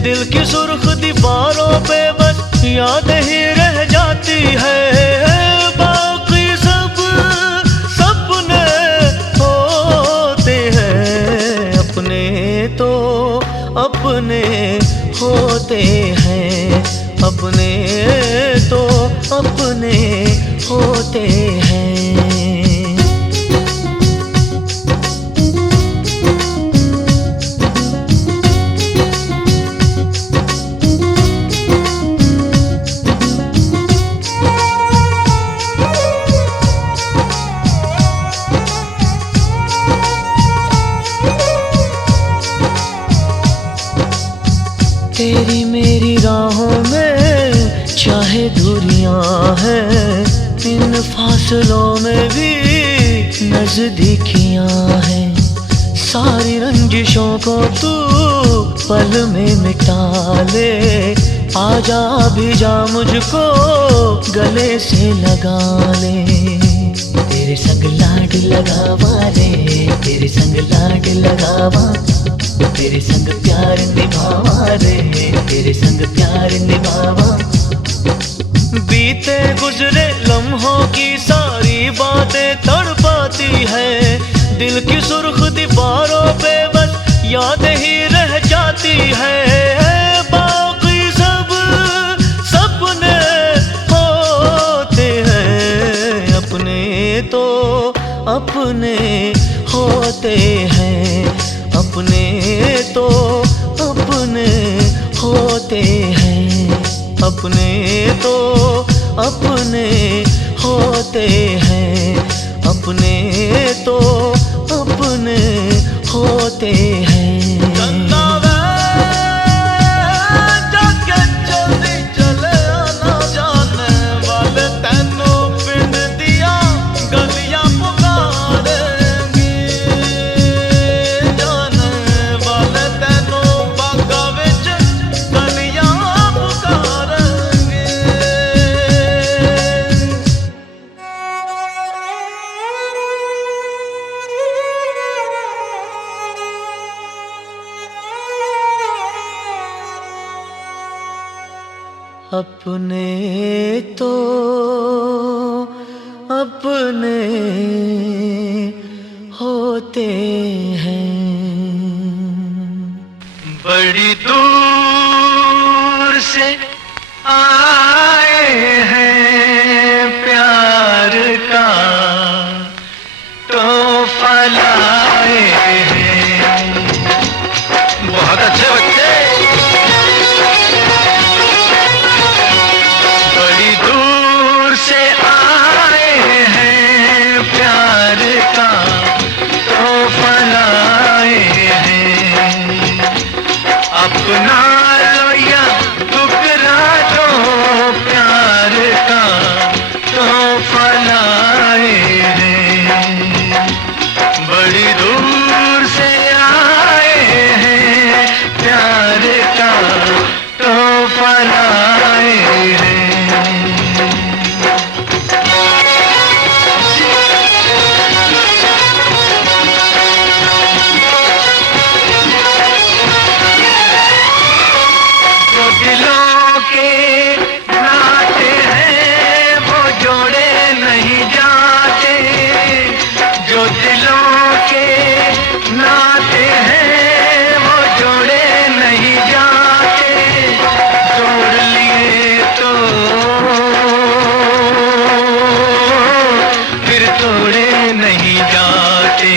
दिल की सुर्ख दीवारों पे बस याद ही रह जाती है। बाकी सब सपने होते अपने होते हैं, अपने तो अपने होते हैं। तेरी मेरी राहों में चाहे दूरियां हैं, इन फासलों में भी नजदीकियां हैं। सारी रंजिशों को तू पल में मिटा ले, आजा भी जा मुझको गले से लगा ले। तेरे संग लाड लगावा रे, तेरे संग लाड लगावा, तेरे संग प्यार निभावा रे, तेरे संग प्यार निभावा। बीते गुजरे लम्हों की सारी बातें तड़पाती है, दिल की सुर्ख दीवारों पे बस याद ही रह जाती है। बाकी सब सपने होते हैं, अपने तो अपने होते हैं, अपने तो अपने होते हैं, अपने तो अपने होते हैं, अपने तो अपने होते हैं। अपने तो अपने होते हैं। बड़ी दूर से आए हैं, प्यार का तोहफा लाए हैं। बहुत अच्छे बच्चे। अपना लो या ठुकरा दो, प्यार का तोहफा लाए हैं। बड़ी दूर से आए हैं, प्यार का तोहफा लाए हैं। दिलों के नाते हैं वो जोड़े नहीं जाते, जो दिलों के नाते हैं वो जोड़े नहीं जाते। जोड़ लिए तो फिर तोड़े नहीं जाते।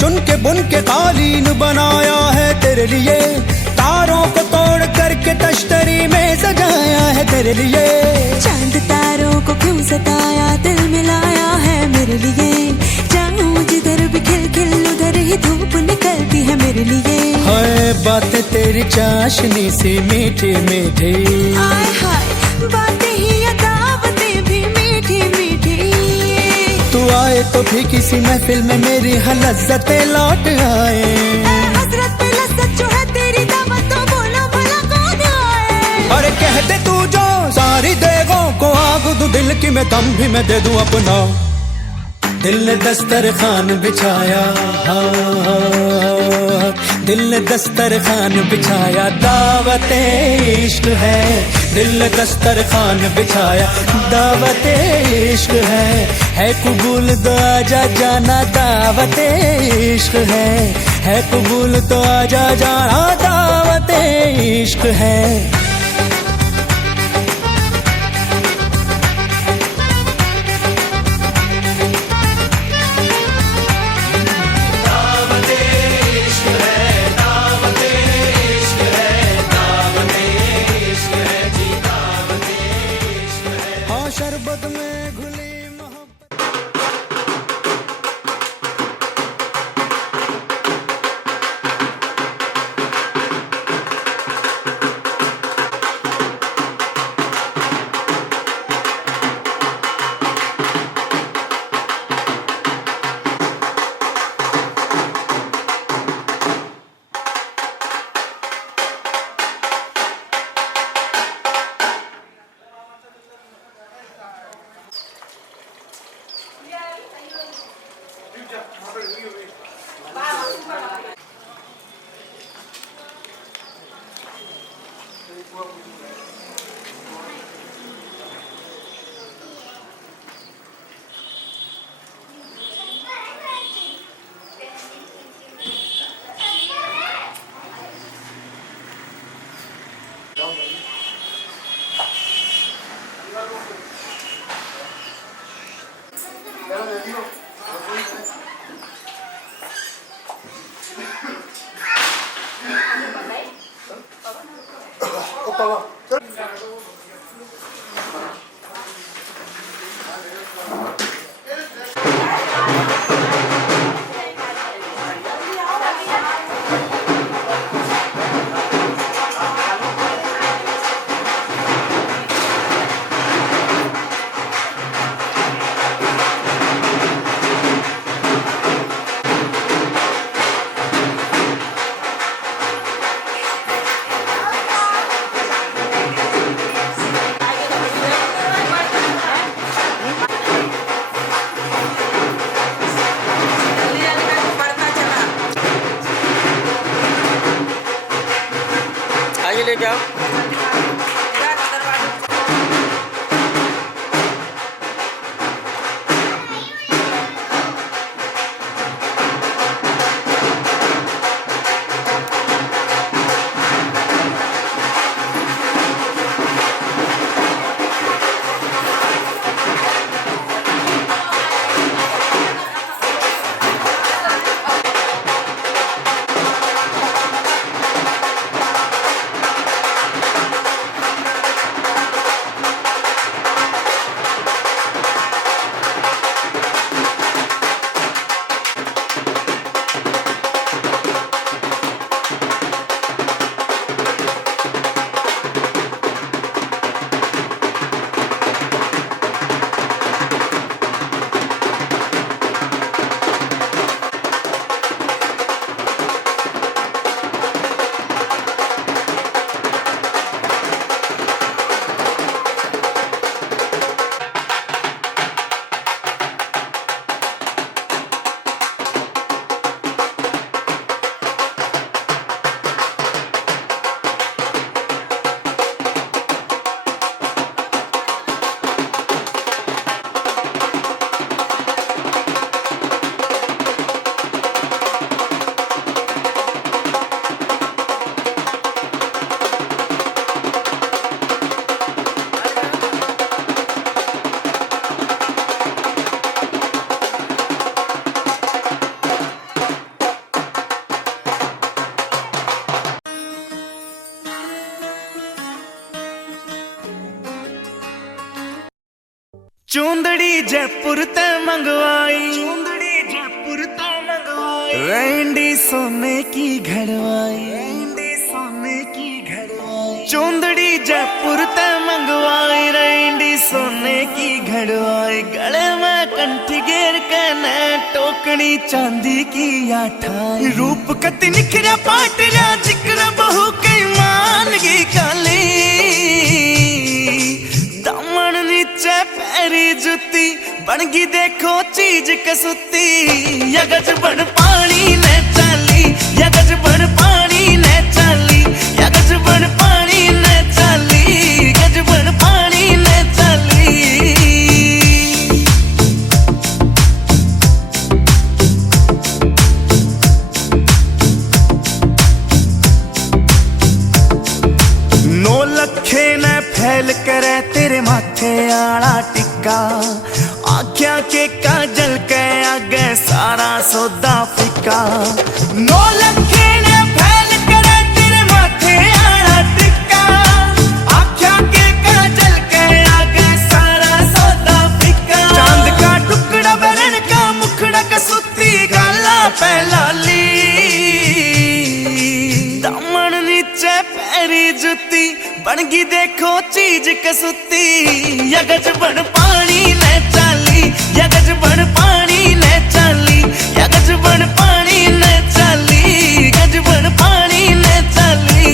चुन के बुन के कालीन बनाया है तेरे लिए, तारों को तोड़ करके तश्तरी में सजाया है तेरे लिए। चांद तारों को क्यों सताया, दिल मिलाया है मेरे लिए। जाऊं जिधर भी खिल खिल उधर ही धूप निकलती है मेरे लिए। हाय बातें तेरी चाशनी सी मीठी मीठी, हाय हाय बातें ही दावतें भी मीठी मीठी। तू आए आए तो भी किसी महफिल में मेरी लज्जतें लौट आए। हसरत पे लज्जत जो है तेरी दावत, तो बोलो भला कौन आए। अरे कह दे तू जो सारी देगों को आग दूं दिल की मैं दम भी मैं दे दूं अपना। दिल ने दस्तरखान बिछाया, दिल ने दस्तरखान बिछाया, दावत इश्क है। दिल ने दस्तरखान बिछाया, दावत इश्क है कबूल तो आजा जाना, दावत इश्क है कबूल तो आजा जाना, दावत इश्क है। शरबत में घुली मोहब्बत। आगे लेके आओ। चूंदड़ी जयपुर ते मंगवाई, रैंडी सोने की घड़वाई, चूंदड़ी जयपुर ते मंगवाई, रैंडी सोने की घड़वाई, गले में कंठी घेर के न टोकनी चांदी की आठाई रूप कति निखरा पाटरा जिक्र बहु कई मान की काली दामन नीचे पैरी जुती बनगी देखो चीज कसुती यगज बन पानी ने चाली यगज बन पानी ने चाली यगज बन पानी ने चाली गज बन पानी ने चाली नौ लखे ने फैल करे तेरे माथे आला टिक्का आख्या के काजल के आगे सारा सौदा फिका नौ लखे ने फैल करे तेरे माथे आला टिक्का आख्या के काजल के आगे सारा सौदा फिका चांद का टुकड़ा बरन का मुखड़ा कसुती गाला पहलाली दामन नीचे पैरी जुती बनगी देखो चीज कसुती यगज बन पानी ले चाली यगज बन पानी ले चाली यगज बन पानी ले चाली गज बन पानी ले चाली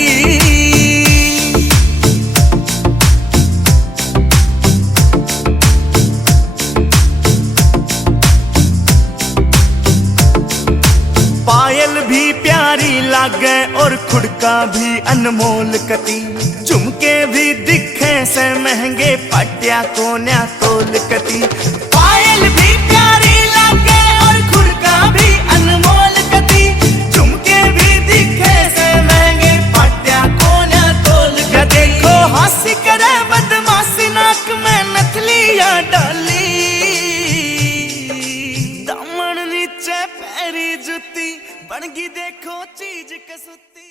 पायल भी प्यारी लागे और खुड़का भी अनमोल कती झुमके भी दिखे से महंगे पटिया कोन्या तोल कती पायल भी प्यारी लागे और खुड़का भी अनमोल कती झुमके भी दिखे से महंगे पटिया कोन्या तोल कती देखो हंसी करे बदमाशी नाक में नथलिया डाली दामन नीचे पैरी जुती बनगी देखो चीज कसुती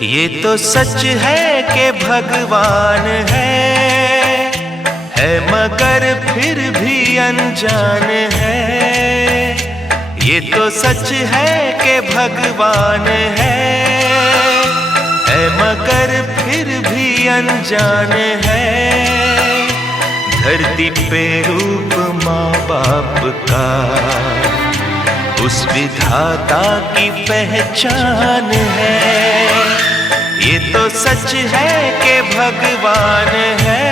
ये तो सच है कि भगवान है मगर फिर भी अनजान है। ये तो सच है कि भगवान है मगर फिर भी अनजान है। धरती पे रूप माँ बाप का उस विधाता की पहचान है। ये तो सच है कि भगवान है।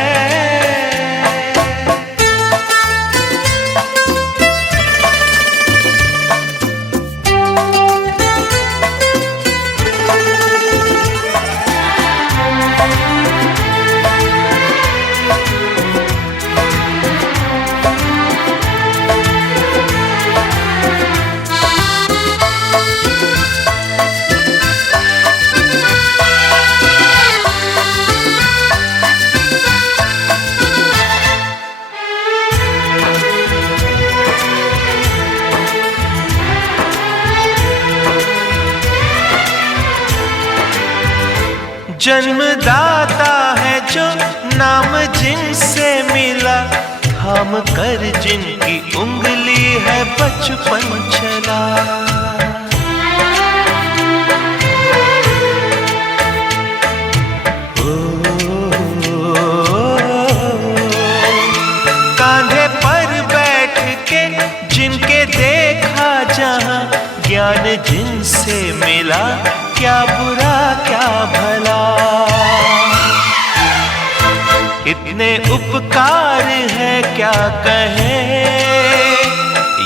जन्मदाता है जो नाम जिनसे मिला, थाम कर जिनकी उंगली है बचपन चला। कांधे पर बैठ के जिनके देखा जहां, ज्ञान जिनसे मिला, क्या बुरा क्या भला। इतने उपकार है क्या कहें,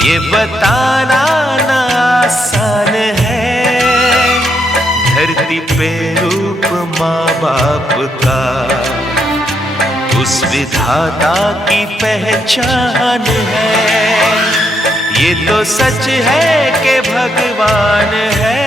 ये बताना ना आसान है। धरती पे रूप माँ बाप का, उस विधाता की पहचान है। ये तो सच है कि भगवान है।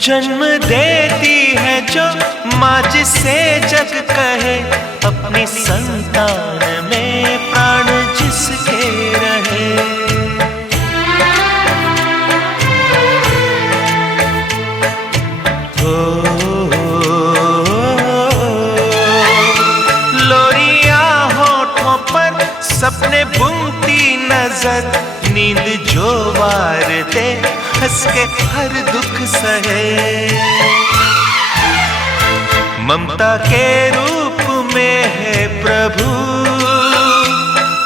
जन्म देती है जो माँ जिसे जग कहे, अपनी संतान में प्राण जिसके रहे। लोरिया होठों पर सपने बुनती नजर, नींद जो वार दे हंस के हर दुख सहे। ममता के रूप में है प्रभु,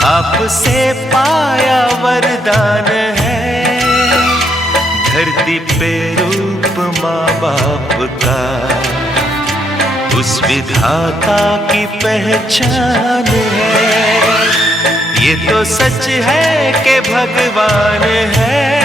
आपसे पाया वरदान है। धरती पे रूप माँ बाप का, उस विधाता की पहचान है। ये तो सच है कि भगवान है।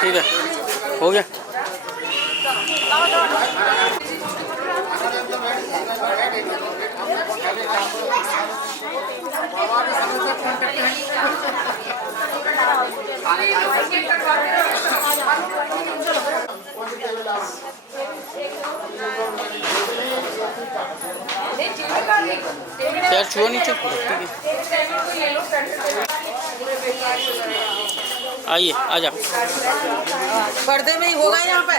ठीक है, हो गया। यार छुओ नीचे, आइए आ जाओ। पर्दे में ही होगा यहाँ पे।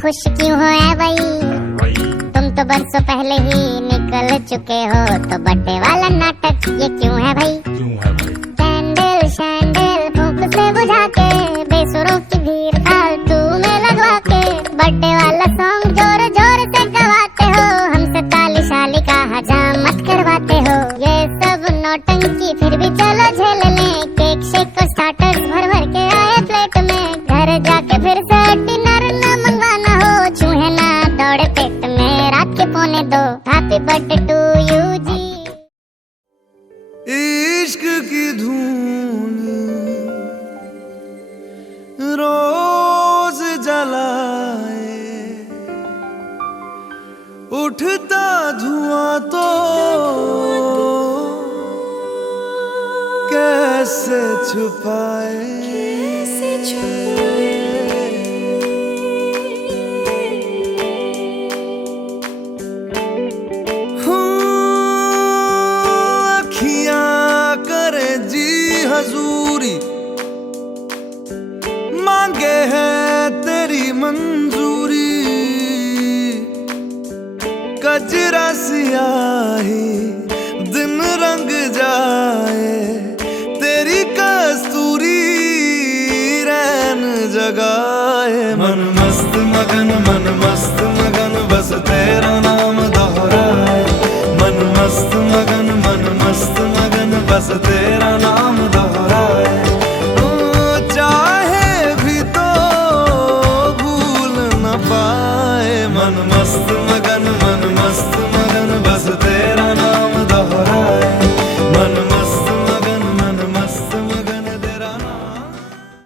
खुश क्यों हो है भाई, तुम तो बरसों पहले ही निकल चुके हो, तो बर्थडे वाला नाटक ये क्यों है भाई? कैंडल शैंडल फूंक से बुझा के, बेसुरों की भीड़ फालतू में लगवा के, बर्थडे वाला सॉन्ग जोर जोर से गवाते हो, हमसे ताली शाली का हजामत करवाते हो। ये सब नौटंकी फिर भी चलो झेल लें, केक शेक को स्टार्टर्स भर भर के आए प्लेट में, घर जाके फिर से डिनर न मंगवाना हो, चूहे ना दौड़े पेट में रात के 1:45। हैप्पी बर्थडे टू यू जी। इश्क की धूल रोज जलाए, उठता धुआं तो कैसे छुपाए। अखियां करे जी हजूरी, मांगे है तेरी मंजूरी, कजरा सियाही